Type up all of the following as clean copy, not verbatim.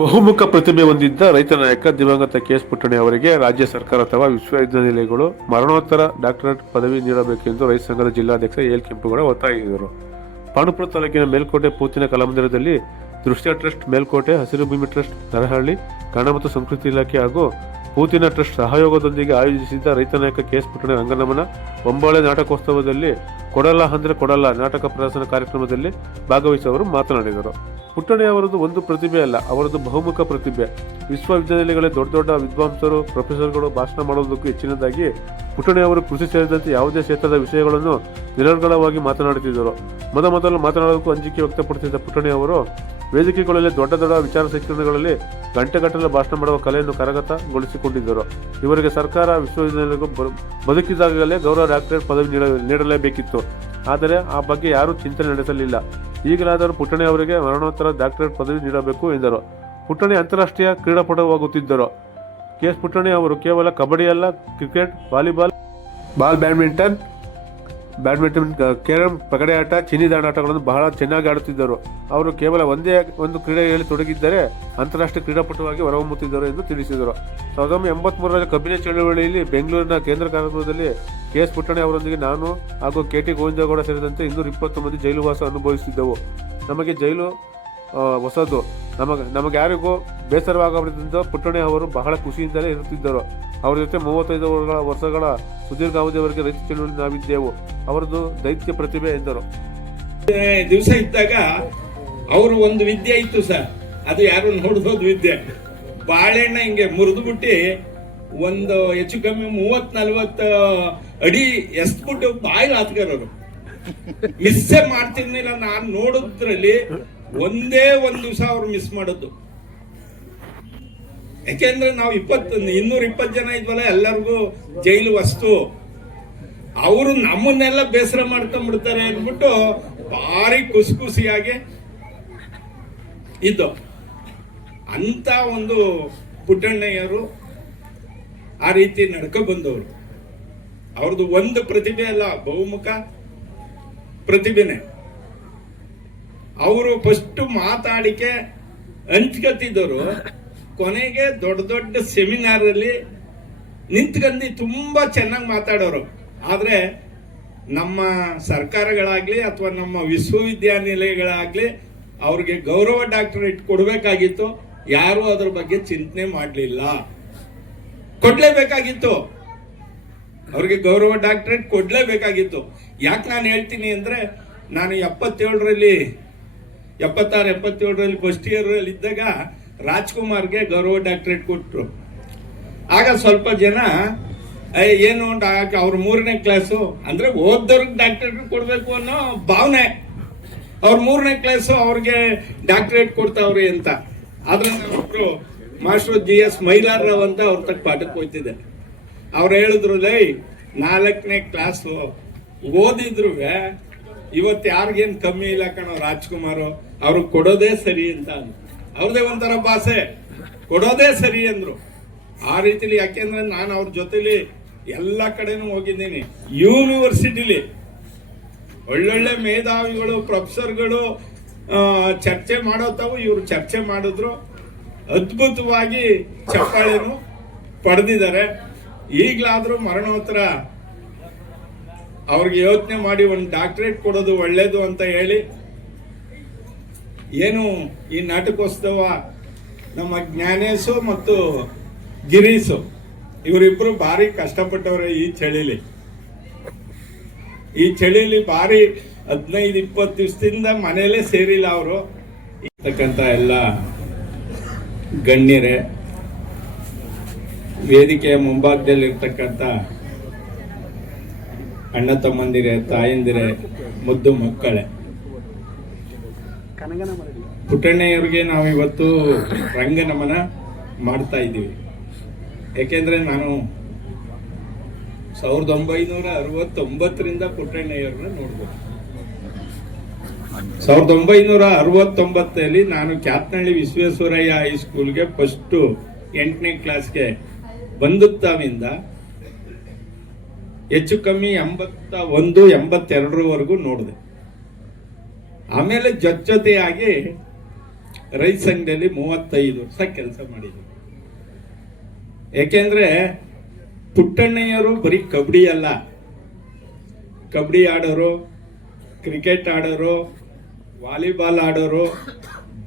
ಬಹುಮುಖ ಪ್ರತಿಭೆ ಹೊಂದಿದ್ದ ರೈತ ನಾಯಕ ದಿವಂಗತ ಕೆ.ಎಸ್. ಪುಟ್ಟಣ್ಣಯ್ಯ ಅವರಿಗೆ ರಾಜ್ಯ ಸರ್ಕಾರ ಅಥವಾ ವಿಶ್ವವಿದ್ಯಾನಿಲಯಗಳು ಮರಣೋತ್ತರ ಡಾಕ್ಟರೇಟ್ ಪದವಿ ನೀಡಬೇಕೆಂದು ರೈತ ಸಂಘದ ಜಿಲ್ಲಾಧ್ಯಕ್ಷ ಎಲ್. ಕೆಂಪೇಗೌಡ ಒತ್ತಾಯಿಸಿದರು. ಪಾಂಡುಪುರ ತಾಲೂಕಿನ ಮೇಲ್ಕೋಟೆ ಪೂತಿನ ಕಲಾಮಂದಿರದಲ್ಲಿ ದೃಶ್ಯ ಟ್ರಸ್ಟ್, ಮೇಲ್ಕೋಟೆ ಹಸಿರು ಭೂಮಿ ಟ್ರಸ್ಟ್, ನರಹಳ್ಳಿ ಕನ್ನಡ ಮತ್ತು ಸಂಸ್ಕೃತಿ ಇಲಾಖೆ ಹಾಗೂ ಪೂತಿನ ಟ್ರಸ್ಟ್ ಸಹಯೋಗದೊಂದಿಗೆ ಆಯೋಜಿಸಿದ್ದ ರೈತ ನಾಯಕ ಕೆ.ಎಸ್. ಪುಟ್ಟಣ್ಣಯ್ಯ ರಂಗನಮನ ಒಂಬಾಳೆ ನಾಟಕೋತ್ಸವದಲ್ಲಿ ಕೊಡಲ್ಲ ಅಂದ್ರೆ ಕೊಡಲ್ಲ ನಾಟಕ ಪ್ರದರ್ಶನ ಕಾರ್ಯಕ್ರಮದಲ್ಲಿ ಭಾಗವಹಿಸಿ ಅವರು ಮಾತನಾಡಿದರು. ಪುಟ್ಟಣ್ಣಯ್ಯ ಅವರದ್ದು ಒಂದು ಪ್ರತಿಭೆ ಅಲ್ಲ, ಅವರದ್ದು ಬಹುಮುಖ ಪ್ರತಿಭೆ. ವಿಶ್ವವಿದ್ಯಾನಿಲಯಗಳೇ ದೊಡ್ಡ ದೊಡ್ಡ ವಿದ್ವಾಂಸರು, ಪ್ರೊಫೆಸರ್ಗಳು ಭಾಷಣ ಮಾಡೋದಕ್ಕೂ ಹೆಚ್ಚಿನದಾಗಿ ಪುಟ್ಟಣ್ಣಯ್ಯ ಅವರು ಕೃಷಿ ಸೇರಿದಂತೆ ಯಾವುದೇ ಕ್ಷೇತ್ರದ ವಿಷಯಗಳನ್ನು ನಿರರ್ಗಳವಾಗಿ ಮಾತನಾಡುತ್ತಿದ್ದರು. ಮೊದಲು ಮಾತನಾಡೋದಕ್ಕೂ ಅಂಜಿಕೆ ವ್ಯಕ್ತಪಡಿಸಿದ ಪುಟ್ಟಣ್ಣಯ್ಯ ಅವರು ವೇದಿಕೆಗಳಲ್ಲಿ ದೊಡ್ಡ ದೊಡ್ಡ ವಿಚಾರ ಸಂಕಿರಣಗಳಲ್ಲಿ ಗಂಟೆಗಟ್ಟಲೆ ಭಾಷಣ ಮಾಡುವ ಕಲೆಯನ್ನು ಕರಗತಗೊಳಿಸಿಕೊಂಡಿದ್ದರು. ಇವರಿಗೆ ಸರ್ಕಾರ ವಿಶ್ವವಿದ್ಯಾನಿಲಯಗಳು ಬದುಕಿದಾಗಲೇ ಗೌರವ ಡಾಕ್ಟರೇಟ್ ಪದವಿ ನೀಡಲೇಬೇಕಿತ್ತು. ಆದರೆ ಆ ಬಗ್ಗೆ ಯಾರೂ ಚಿಂತನೆ ನಡೆಸಲಿಲ್ಲ. ಈಗಲಾದರೂ ಪುಟ್ಟಣ್ಣಯ್ಯ ಅವರಿಗೆ ಮರಣೋತ್ತರ ಡಾಕ್ಟರೇಟ್ ಪದವಿ ನೀಡಬೇಕು ಎಂದರು. ಪುಟ್ಟಣ್ಣಯ್ಯ ಅಂತಾರಾಷ್ಟ್ರೀಯ ಕ್ರೀಡಾಪಟುವಾಗುತ್ತಿದ್ದರು. ಕೆ.ಎಸ್. ಪುಟ್ಟಣ್ಣಯ್ಯ ಅವರು ಕೇವಲ ಕಬಡ್ಡಿ ಅಲ್ಲ, ಕ್ರಿಕೆಟ್, ವಾಲಿಬಾಲ್, ಬ್ಯಾಡ್ಮಿಂಟನ್, ಕೇರಂ, ಪಗಡೆ ಆಟ, ಚಿನ್ನಿ ದಾಂಡು ಆಟಗಳನ್ನು ಬಹಳ ಚೆನ್ನಾಗಿ ಆಡುತ್ತಿದ್ದರು. ಅವರು ಕೇವಲ ಒಂದೇ ಒಂದು ಕ್ರೀಡೆಯಲ್ಲಿ ತೊಡಗಿದ್ದರೆ ಅಂತಾರಾಷ್ಟ್ರೀಯ ಕ್ರೀಡಾಪಟುವಾಗಿ ಹೊರಹೊಮ್ಮುತ್ತಿದ್ದರು ಎಂದು ತಿಳಿಸಿದರು. 1983ರ ಕಬ್ಬಿನ ಚಳವಳಿಯಲ್ಲಿ ಬೆಂಗಳೂರಿನ ಕೇಂದ್ರ ಕಾರಾಗೃಹದಲ್ಲಿ ಕೆ.ಎಸ್. ಪುಟ್ಟಣ್ಣಯ್ಯ ಅವರೊಂದಿಗೆ ನಾನು ಹಾಗೂ ಕೆ.ಟಿ. ಗೋವಿಂದೇಗೌಡ ಸೇರಿದಂತೆ 220 ಮಂದಿ ಜೈಲುವಾಸ ಅನುಭವಿಸಿದ್ದೆವು. ನಮಗೆ ಜೈಲು ಹೊಸದು, ನಮಗೆ ಯಾರಿಗೂ ಬೇಸರವಾಗಬಾರದೆಂದು ಪುಟ್ಟಣ್ಣಯ್ಯ ಅವರು ಬಹಳ ಖುಷಿಯಿಂದಲೇ ಇರುತ್ತಿದ್ದರು. ಅವರ ಜೊತೆ 35 ವರ್ಷಗಳ ಸುದೀರ್ಘ ಅವಧಿಯವರೆಗೆ ರೈತ ಚಳವಳಿ ನಾವಿದ್ದೆವು. ಅವರದು ದೈತ್ಯ ಪ್ರತಿಭೆ ಎಂದರು. ದಿವಸ ಇದ್ದಾಗ ಅವರು ಒಂದು ವಿದ್ಯೆ ಇತ್ತು ಸರ್, ಅದು ಯಾರು ನೋಡ್ಬೋದು ವಿದ್ಯೆ. ಬಾಳೆಹಣ್ಣ ಹಿಂಗೆ ಮುರಿದು ಬಿಟ್ಟು ಒಂದು ಹೆಚ್ಚು ಕಮ್ಮಿ 30-40 ಅಡಿ ಎಸ್ಬಿಟ್ಟು ಬಾಯಿಲ್ ಹಾತ್ಗಾರರು ಮಿಸ್ಸೇ ಮಾಡ್ತಿರ್ಲಿಲ್ಲ. ನಾನು ನೋಡೋದ್ರಲ್ಲಿ ಒಂದೇ ಒಂದು ದಿವಸ ಅವ್ರು ಮಿಸ್ ಮಾಡೋದು. ಯಾಕೆಂದ್ರೆ ನಾವು 220 ಜನ ಇದ್ವಲ್ಲ, ಎಲ್ಲರಿಗೂ ಜೈಲು ವಸ್ತು. ಅವರು ನಮ್ಮನ್ನೆಲ್ಲ ಬೇಸರ ಮಾಡ್ಕೊಂಡ್ಬಿಡ್ತಾರೆ ಅಂದ್ಬಿಟ್ಟು ಭಾರಿ ಖುಷಿಯಾಗಿ ಇದ್ದು ಅಂತ ಒಂದು ಪುಟ್ಟಣ್ಣಯ್ಯರು ಆ ರೀತಿ ನಡ್ಕೊ ಬಂದವರು. ಅವ್ರದ್ದು ಒಂದು ಪ್ರತಿಭೆ ಅಲ್ಲ, ಬಹುಮುಖ ಪ್ರತಿಭೆನೆ. ಅವರು ಫಸ್ಟ್ ಮಾತಾಡಿಕೆ ಹಂಚ್ಕತ್ತಿದ್ದವರು, ಕೊನೆಗೆ ದೊಡ್ಡ ದೊಡ್ಡ ಸೆಮಿನಾರ್ ಅಲ್ಲಿ ನಿಂತ್ಕಂಡು ತುಂಬಾ ಚೆನ್ನಾಗಿ ಮಾತಾಡೋರು. ಆದ್ರೆ ನಮ್ಮ ಸರ್ಕಾರಗಳಾಗ್ಲಿ ಅಥವಾ ನಮ್ಮ ವಿಶ್ವವಿದ್ಯಾನಿಲಯಗಳಾಗ್ಲಿ ಅವ್ರಿಗೆ ಗೌರವ ಡಾಕ್ಟರೇಟ್ ಕೊಡ್ಬೇಕಾಗಿತ್ತು. ಯಾರು ಅದ್ರ ಬಗ್ಗೆ ಚಿಂತನೆ ಮಾಡಲಿಲ್ಲ. ಕೊಡ್ಲೇಬೇಕಾಗಿತ್ತು, ಅವ್ರಿಗೆ ಗೌರವ ಡಾಕ್ಟರೇಟ್ ಕೊಡ್ಲೇಬೇಕಾಗಿತ್ತು. ಯಾಕೆ ನಾನು ಹೇಳ್ತೀನಿ ಅಂದ್ರೆ, ನಾನು 76ರಲ್ಲಿ ಫಸ್ಟ್ ಇಯರ್ ಅಲ್ಲಿ ಇದ್ದಾಗ ರಾಜ್ಕುಮಾರ್ಗೆ ಗೌರವ ಡಾಕ್ಟರೇಟ್ ಕೊಟ್ಟರು. ಆಗ ಸ್ವಲ್ಪ ಜನ ಏನು ಅವ್ರ 3ನೇ ಕ್ಲಾಸು ಅಂದ್ರೆ ಓದ್ದವ್ರಿಗೆ ಡಾಕ್ಟರೇಟ್ ಕೊಡ್ಬೇಕು ಅನ್ನೋ ಭಾವನೆ. ಅವ್ರ 3ನೇ ಕ್ಲಾಸು ಅವ್ರಿಗೆ ಡಾಕ್ಟರೇಟ್ ಕೊಡ್ತಾವ್ರಿ ಅಂತ. ಆದ್ರೆ ಒಬ್ರು ಮಾಸ್ಟರ್ G.S. ಮೈಲಾರರಾವ್ ಅಂತ ಅವ್ರ ತಕ್ಕ ಪಾಠಕ್ಕೆ ಹೋಗ್ತಿದ್ದೆ. ಅವ್ರು ಹೇಳಿದ್ರು, 4ನೇ ಕ್ಲಾಸು ಓದಿದ್ರು ಇವತ್ತು ಯಾರಿಗೇನು ಕಮ್ಮಿ ಇಲ್ಲ ಕಣೋ ರಾಜ್ಕುಮಾರ್, ಅವ್ರಿಗೆ ಕೊಡೋದೇ ಸರಿ ಅಂತ. ಅವ್ರದೇ ಒಂಥರ ಭಾಷೆ, ಕೊಡೋದೇ ಸರಿ ಅಂದ್ರು. ಆ ರೀತಿಲಿ, ಯಾಕೆಂದ್ರೆ ನಾನು ಅವ್ರ ಜೊತೆಲಿ ಎಲ್ಲ ಕಡೆನೂ ಹೋಗಿದ್ದೀನಿ. ಯೂನಿವರ್ಸಿಟಿಲಿ ಒಳ್ಳೊಳ್ಳೆ ಮೇಧಾವಿಗಳು, ಪ್ರೊಫೆಸರ್ಗಳು ಚರ್ಚೆ ಮಾಡೋತಾವು ಇವ್ರು ಚರ್ಚೆ ಮಾಡಿದ್ರು. ಅದ್ಭುತವಾಗಿ ಚಪ್ಪಾಳೆನು ಪಡೆದಿದ್ದಾರೆ. ಈಗಲಾದ್ರೂ ಮರಣೋತ್ತರ ಅವ್ರಿಗೆ ಯೋಚನೆ ಮಾಡಿ ಒಂದು ಡಾಕ್ಟರೇಟ್ ಕೊಡೋದು ಒಳ್ಳೇದು ಅಂತ ಹೇಳಿ, ಏನು ಈ ನಾಟಕೋತ್ಸವ ನಮ್ಮ ಜ್ಞಾನೇಶು ಮತ್ತು ಗಿರೀಶು ಇವರಿಬ್ರು ಭಾರಿ ಕಷ್ಟಪಟ್ಟವ್ರೆ. ಈ ಚಳಿಲಿ ಭಾರಿ 15-20 ದಿವಸದಿಂದ ಮನೆಯಲ್ಲೇ ಸೇರಿಲ್ಲ ಅವರು. ಇರ್ತಕ್ಕಂಥ ಎಲ್ಲ ಗಣ್ಯರೇ, ವೇದಿಕೆಯ ಮುಂಭಾಗದಲ್ಲಿರ್ತಕ್ಕಂಥ ಅಣ್ಣ ತಮ್ಮಂದಿರೇ, ತಾಯಂದಿರೇ, ಮುದ್ದು ಮಕ್ಕಳೇ, ಪುಟ್ಟಣ್ಣಯ್ಯವ್ರಿಗೆ ನಾವು ಇವತ್ತು ರಂಗನಮನ ಮಾಡ್ತಾ ಇದ್ದೀವಿ. ಯಾಕೆಂದ್ರೆ ನಾನು 1969ರಿಂದ ಪುಟ್ಟಣ್ಣಯ್ಯವ್ರನ್ನ ನೋಡ್ಬೋದು. 1969ರಲ್ಲಿ ನಾನು ಕ್ಯಾತ್ನಹಳ್ಳಿ ವಿಶ್ವೇಶ್ವರಯ್ಯ ಹೈಸ್ಕೂಲ್ಗೆ ಫಸ್ಟ್ 8ನೇ ಕ್ಲಾಸ್ಗೆ ಬಂದುತ್ತಾವಿಂದ ಹೆಚ್ಚು ಕಮ್ಮಿ 81-82ವರೆಗೂ ನೋಡಿದೆ. ಆಮೇಲೆ ಜೊತೆಯಾಗಿ ರೈತ ಸಂಘದಲ್ಲಿ 35 ವರ್ಷ ಕೆಲಸ ಮಾಡಿದ್ದೀನಿ. ಯಾಕೆಂದ್ರೆ ಪುಟ್ಟಣ್ಣಯ್ಯರು ಬರೀ ಕಬಡ್ಡಿ ಅಲ್ಲ, ಕಬಡ್ಡಿ ಆಡೋರು, ಕ್ರಿಕೆಟ್ ಆಡೋರು, ವಾಲಿಬಾಲ್ ಆಡೋರು,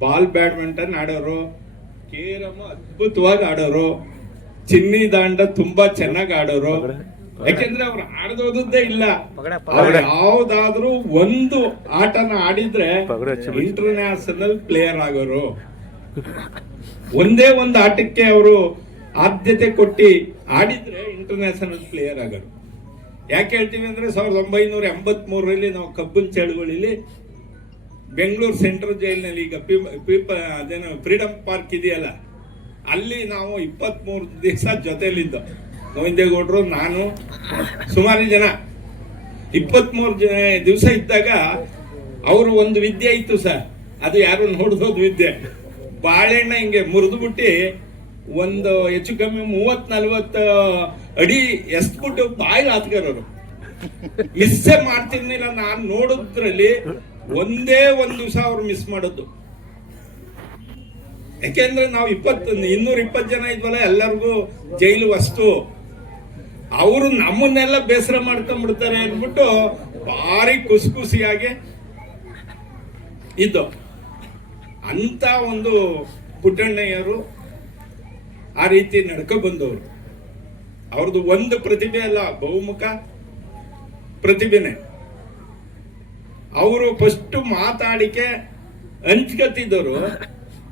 ಬಾಲ್ ಬ್ಯಾಡ್ಮಿಂಟನ್ ಆಡೋರು, ಕೇರಮ್ ಅದ್ಭುತವಾಗಿ ಆಡೋರು, ಚಿನ್ನಿ ದಾಂಡ ತುಂಬಾ ಚೆನ್ನಾಗಿ ಆಡೋರು. ಯಾಕೆಂದ್ರೆ ಅವ್ರು ಆಡೋದೇ ಇಲ್ಲ. ಅವ್ರು ಯಾವ್ದಾದ್ರು ಒಂದು ಆಟನ ಆಡಿದ್ರೆ ಇಂಟರ್ನ್ಯಾಷನಲ್ ಪ್ಲೇಯರ್ ಆಗೋರು. ಒಂದೇ ಒಂದು ಆಟಕ್ಕೆ ಅವರು ಆದ್ಯತೆ ಕೊಟ್ಟು ಆಡಿದ್ರೆ ಇಂಟರ್ನ್ಯಾಷನಲ್ ಪ್ಲೇಯರ್ ಆಗೋರು. ಯಾಕೆ ಹೇಳ್ತೀವಿ ಅಂದ್ರೆ 1983ರಲ್ಲಿ ನಾವು ಕಬ್ಬನ್ ಚಳವಳಿಲಿ ಬೆಂಗಳೂರು ಸೆಂಟ್ರಲ್ ಜೈಲಿನಲ್ಲಿ ಈಗ ಅದೇನು ಫ್ರೀಡಮ್ ಪಾರ್ಕ್ ಇದೆಯಲ್ಲ, ಅಲ್ಲಿ ನಾವು 23 ದಿವಸ ಜೊತೆಲಿದ್ದು, ಗೋವಿಂದೇಗೌಡರು, ನಾನು, ಸುಮಾರು ಜನ 23 ದಿವಸ ಇದ್ದಾಗ ಅವರು ಒಂದು ವಿದ್ಯೆ ಇತ್ತು ಸರ್, ಅದು ಯಾರು ನೋಡ್ಬೋದು ವಿದ್ಯೆ. ಬಾಳೆಹಣ್ಣ ಹಿಂಗೆ ಮುರಿದು ಬಿಟ್ಟು ಒಂದು ಹೆಚ್ಚು ಕಮ್ಮಿ 30-40 ಅಡಿ ಎಸ್ಬಿಟ್ಟು ಬಾಯಿಲ್ ಹಾತ್ಗಾರರು. ಮಿಸ್ಸೇ ಮಾಡ್ತಿರ್ಲಿಲ್ಲ. ನಾನು ನೋಡೋದ್ರಲ್ಲಿ ಒಂದೇ ಒಂದು ದಿವಸ ಅವ್ರು ಮಿಸ್ ಮಾಡೋದು. ಯಾಕೆಂದ್ರೆ ನಾವು 220 ಜನ ಇದ್ವಲ್ಲ, ಎಲ್ಲರಿಗೂ ಜೈಲು ವಸ್ತು. ಅವರು ನಮ್ಮನ್ನೆಲ್ಲ ಬೇಸರ ಮಾಡ್ಕೊಂಡ್ಬಿಡ್ತಾರೆ ಅಂದ್ಬಿಟ್ಟು ಭಾರಿ ಖುಷಿಯಾಗಿ ಇದ್ದು ಅಂತ ಒಂದು ಪುಟ್ಟಣ್ಣಯ್ಯರು ಆ ರೀತಿ ನಡ್ಕೊ ಬಂದವರು. ಅವ್ರದ್ದು ಒಂದು ಪ್ರತಿಭೆ ಅಲ್ಲ, ಬಹುಮುಖ ಪ್ರತಿಭೆನೆ. ಅವರು ಫಸ್ಟ್ ಮಾತಾಡಿಕೆ ಹಂಚ್ಕತ್ತಿದ್ದವರು,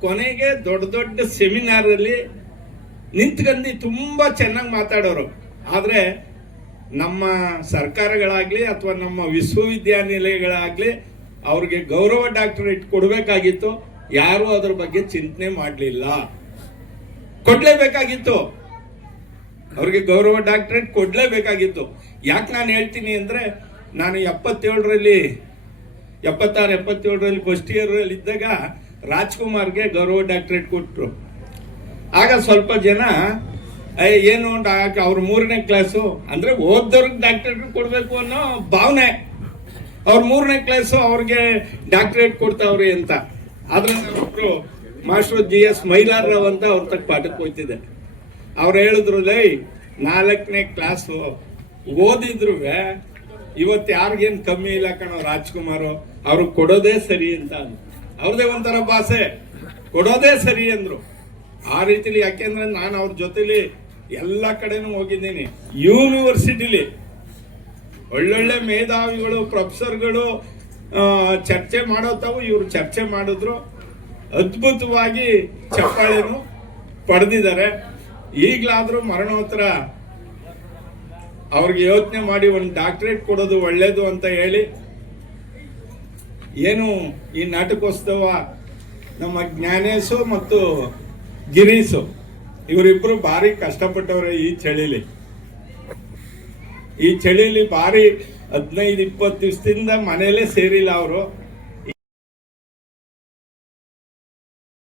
ಕೊನೆಗೆ ದೊಡ್ಡ ದೊಡ್ಡ ಸೆಮಿನಾರ್ ಅಲ್ಲಿ ನಿಂತ್ಕಂಡು ತುಂಬಾ ಚೆನ್ನಾಗಿ ಮಾತಾಡೋರು. ಆದ್ರೆ ನಮ್ಮ ಸರ್ಕಾರಗಳಾಗ್ಲಿ ಅಥವಾ ನಮ್ಮ ವಿಶ್ವವಿದ್ಯಾನಿಲಯಗಳಾಗ್ಲಿ ಅವ್ರಿಗೆ ಗೌರವ ಡಾಕ್ಟರೇಟ್ ಕೊಡ್ಬೇಕಾಗಿತ್ತು. ಯಾರು ಅದ್ರ ಬಗ್ಗೆ ಚಿಂತನೆ ಮಾಡಲಿಲ್ಲ. ಕೊಡ್ಲೇಬೇಕಾಗಿತ್ತು, ಅವ್ರಿಗೆ ಗೌರವ ಡಾಕ್ಟರೇಟ್ ಕೊಡ್ಲೇಬೇಕಾಗಿತ್ತು. ಯಾಕೆ ನಾನು ಹೇಳ್ತೀನಿ ಅಂದ್ರೆ, ನಾನು 76ರಲ್ಲಿ ಫಸ್ಟ್ ಇಯರ್ ಅಲ್ಲಿ ಇದ್ದಾಗ ರಾಜ್ಕುಮಾರ್ಗೆ ಗೌರವ ಡಾಕ್ಟರೇಟ್ ಕೊಟ್ರು. ಆಗ ಸ್ವಲ್ಪ ಜನ ಏನು ಅವ್ರ 3ನೇ ಕ್ಲಾಸು ಅಂದ್ರೆ ಓದ್ದವ್ರಿಗೆ ಡಾಕ್ಟರೇಟ್ ಕೊಡ್ಬೇಕು ಅನ್ನೋ ಭಾವನೆ. ಅವ್ರ 3ನೇ ಕ್ಲಾಸು ಅವ್ರಿಗೆ ಡಾಕ್ಟರೇಟ್ ಕೊಡ್ತಾವ್ರಿ ಅಂತ. ಆದ್ರೆ ಒಬ್ರು ಮಾಸ್ಟರ್ GS ಮೈಲಾರರಾವ್ ಅಂತ ಅವ್ರ ತಕ್ಕ ಪಾಠಕ್ಕೆ ಹೋಗ್ತಿದ್ದೆ. ಅವ್ರು ಹೇಳಿದ್ರು, 4ನೇ ಕ್ಲಾಸು ಓದಿದ್ರು ಇವತ್ತು ಯಾರಿಗೇನು ಕಮ್ಮಿ ಇಲ್ಲ ಕಣೋ ರಾಜ್ಕುಮಾರ್, ಅವ್ರಿಗೆ ಕೊಡೋದೇ ಸರಿ ಅಂತ. ಅವ್ರದೇ ಒಂಥರ ಭಾಷೆ, ಕೊಡೋದೇ ಸರಿ ಅಂದ್ರು. ಆ ರೀತಿಲಿ, ಯಾಕೆಂದ್ರೆ ನಾನು ಅವ್ರ ಜೊತೆಲಿ ಎಲ್ಲ ಕಡೆನೂ ಹೋಗಿದ್ದೀನಿ. ಯೂನಿವರ್ಸಿಟಿಲಿ ಒಳ್ಳೊಳ್ಳೆ ಮೇಧಾವಿಗಳು, ಪ್ರೊಫೆಸರ್ಗಳು ಚರ್ಚೆ ಮಾಡೋತಾವು, ಇವ್ರು ಚರ್ಚೆ ಮಾಡಿದ್ರು. ಅದ್ಭುತವಾಗಿ ಚಪ್ಪಾಳೆನು ಪಡೆದಿದ್ದಾರೆ. ಈಗಲಾದ್ರೂ ಮರಣೋತ್ತರ ಅವ್ರಿಗೆ ಯೋಚನೆ ಮಾಡಿ ಒಂದು ಡಾಕ್ಟರೇಟ್ ಕೊಡೋದು ಒಳ್ಳೇದು ಅಂತ ಹೇಳಿ, ಏನು ಈ ನಾಟಕೋತ್ಸವ ನಮ್ಮ ಜ್ಞಾನೇಶು ಮತ್ತು ಗಿರೀಶು ಇವರಿಬ್ರು ಭಾರಿ ಕಷ್ಟಪಟ್ಟವ್ರೆ. ಈ ಚಳಿಲಿ ಭಾರಿ 15-20 ದಿವಸದಿಂದ ಮನೇಲೆ ಸೇರಿಲ್ಲ ಅವರು.